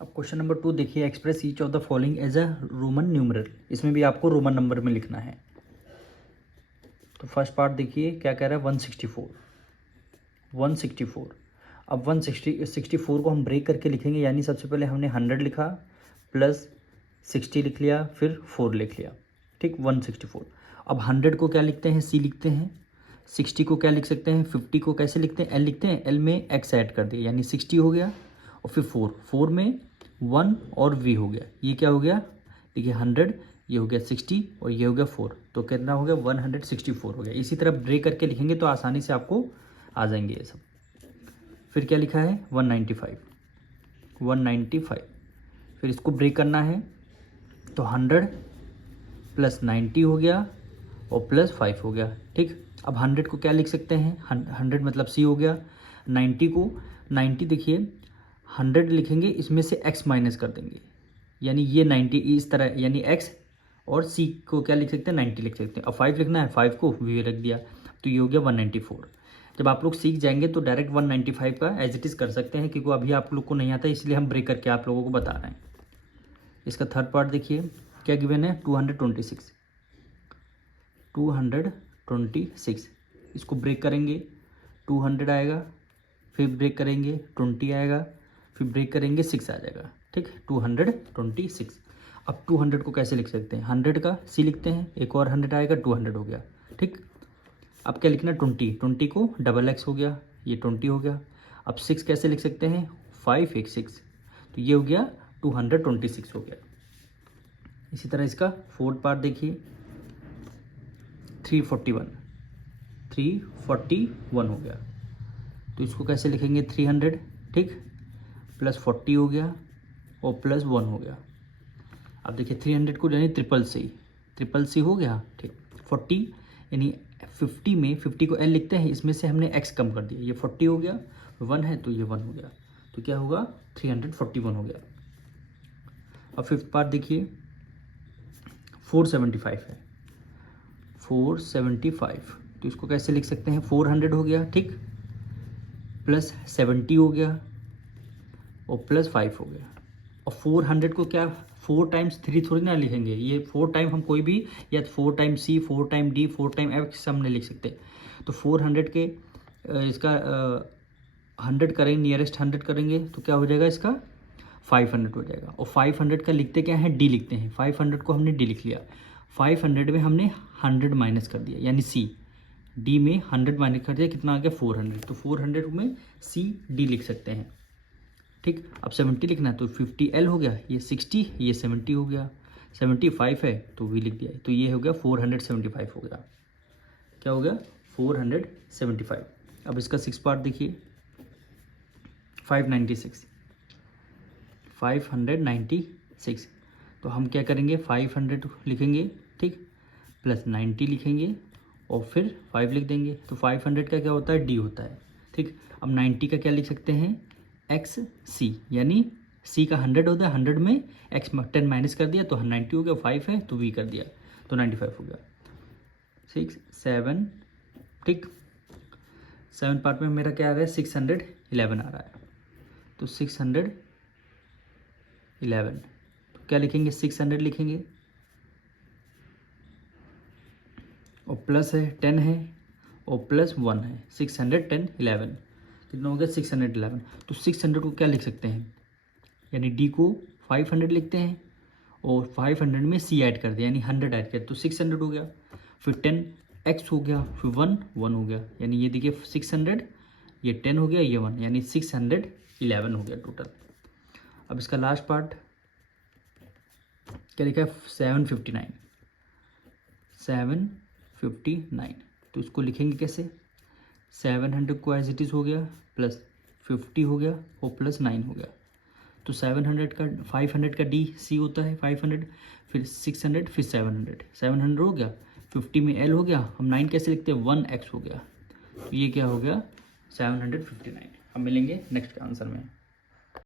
अब question number 2 देखिए, express each of the following as a Roman numeral. इसमें भी आपको रोमन नंबर में लिखना है। तो फर्स्ट पार्ट देखिए क्या कह रहा है, 164। अब 164 को हम ब्रेक करके लिखेंगे, यानी सबसे पहले हमने 100 लिखा प्लस 60 लिख लिया, फिर 4 लिख लिया, ठीक 164। अब 100 को क्या लिखते हैं, सी लिखते हैं। 60 को क्या लिख सकते हैं, 50 को कैसे लिखते हैं, एल लिखते हैं। एल में एक्स ऐड कर दिया यानी 60 हो गया, और फिर 4 में 1 और वी हो गया। ये क्या हो गया, देखिए 100, ये हो गया 60 और ये हो गया 4, तो कितना हो गया 164 हो गया। इसी तरह ब्रेक करके लिखेंगे तो आसानी से आपको आ जाएंगे ये सब। फिर क्या लिखा है 195। फिर इसको ब्रेक करना है तो 100 प्लस 90 हो गया और प्लस 5 हो गया, ठीक। अब 100 को क्या लिख सकते हैं, 100 मतलब सी हो गया। 90 देखिए 100 लिखेंगे, इसमें से x माइनस कर देंगे, यानी ये 90 इस तरह, यानी x, और c को क्या लिख सकते हैं 90 लिख सकते हैं। अब 5 लिखना है, 5 को v रख दिया, तो ये हो गया 194। जब आप लोग सीख जाएंगे तो डायरेक्ट 195 का एज इट इज़ कर सकते हैं, क्योंकि अभी आप लोग को नहीं आता, इसलिए हम ब्रेक करके आप लोगों को बता रहे हैं। इसका थर्ड पार्ट देखिए क्या गिवन है, 226। इसको ब्रेक करेंगे 200 आएगा, फिर ब्रेक करेंगे 20 आएगा, फिर ब्रेक करेंगे 6 आ जाएगा, ठीक 226। अब 200 को कैसे लिख सकते हैं, 100 का सी लिखते हैं, एक और 100 आएगा, 200 हो गया, ठीक। अब क्या लिखना, 20 को डबल एक्स हो गया, ये 20 हो गया। अब 6 कैसे लिख सकते हैं, 5 1 6, तो ये हो गया 226 हो गया। इसी तरह इसका फोर्थ पार्ट देखिए 341 हो गया, तो इसको कैसे लिखेंगे 300, ठीक, प्लस 40 हो गया और प्लस 1 हो गया। अब देखिए 300 को यानी ट्रिपल सी हो गया, ठीक। 40 यानी 50 में 50 को एल लिखते हैं, इसमें से हमने एक्स कम कर दिया, ये 40 हो गया, 1 है तो ये 1 हो गया, तो क्या होगा 341 हो गया। अब फिफ्थ पार्ट देखिए 475 है, 475, तो इसको कैसे लिख सकते हैं, 400 हो गया, ठीक, प्लस 70 हो गया और प्लस 5 हो गया। और 400 को क्या 4 टाइम्स 3 थोड़ी ना लिखेंगे, ये 4 टाइम हम कोई भी, या 4 टाइम सी, 4 टाइम डी, 4 टाइम एफ हम नहीं लिख सकते। तो 400 के इसका 100 करेंगे, नियरेस्ट 100 करेंगे तो क्या हो जाएगा, इसका 500 हो जाएगा। और 500 का लिखते क्या है, डी लिखते हैं, 500 को हमने डी लिख लिया, 500 में हमने 100 माइनस कर दिया, यानी सी, डी में 100 माइनस कर दिया, कितना आ गया 400, तो 400 में सी डी लिख सकते हैं, ठीक। अब 70 लिखना है तो 50 एल हो गया, ये 60, ये 70 हो गया, 75 है तो वी लिख दिया, तो ये हो गया 475 हो गया, क्या हो गया 475। अब इसका 6 पार्ट देखिए 596, तो हम क्या करेंगे 500 लिखेंगे, ठीक, प्लस 90 लिखेंगे और फिर 5 लिख देंगे, तो 500 का क्या होता है, डी होता है, ठीक। अब 90 का क्या लिख सकते हैं, एक्स सी, यानी सी का 100 होता है, 100 में एक्स 10 माइनस कर दिया तो 90 हो गया, 5 है तो वी कर दिया, तो 95 हो गया। 6 7, ठीक, 7 पार्ट में मेरा क्या आ रहा है 611 आ रहा है, तो 611, तो क्या लिखेंगे 600 लिखेंगे और प्लस है 10 है और प्लस 1 है, 610 11, कितना हो गया 611। तो 600 को क्या लिख सकते हैं, यानी डी को 500 लिखते हैं और 500 में सी ऐड कर दिया, यानी 100 ऐड किया तो 600 हो गया, फिर 10 एक्स हो गया, फिर 1 हो गया, यानी ये देखिए 600, ये 10 हो गया, ये 1, यानी 611 हो गया टोटल। अब इसका लास्ट पार्ट क्या लिखा है 759, तो इसको लिखेंगे कैसे, 700 को एज इट इज़ हो गया, प्लस 50 हो गया और प्लस 9 हो गया, तो 700 का 500 का डी सी होता है 500, फिर 600, फिर 700 हो गया, 50 में एल हो गया, हम 9 कैसे लिखते हैं 1x हो गया, तो ये क्या हो गया 759। हम मिलेंगे नेक्स्ट आंसर में।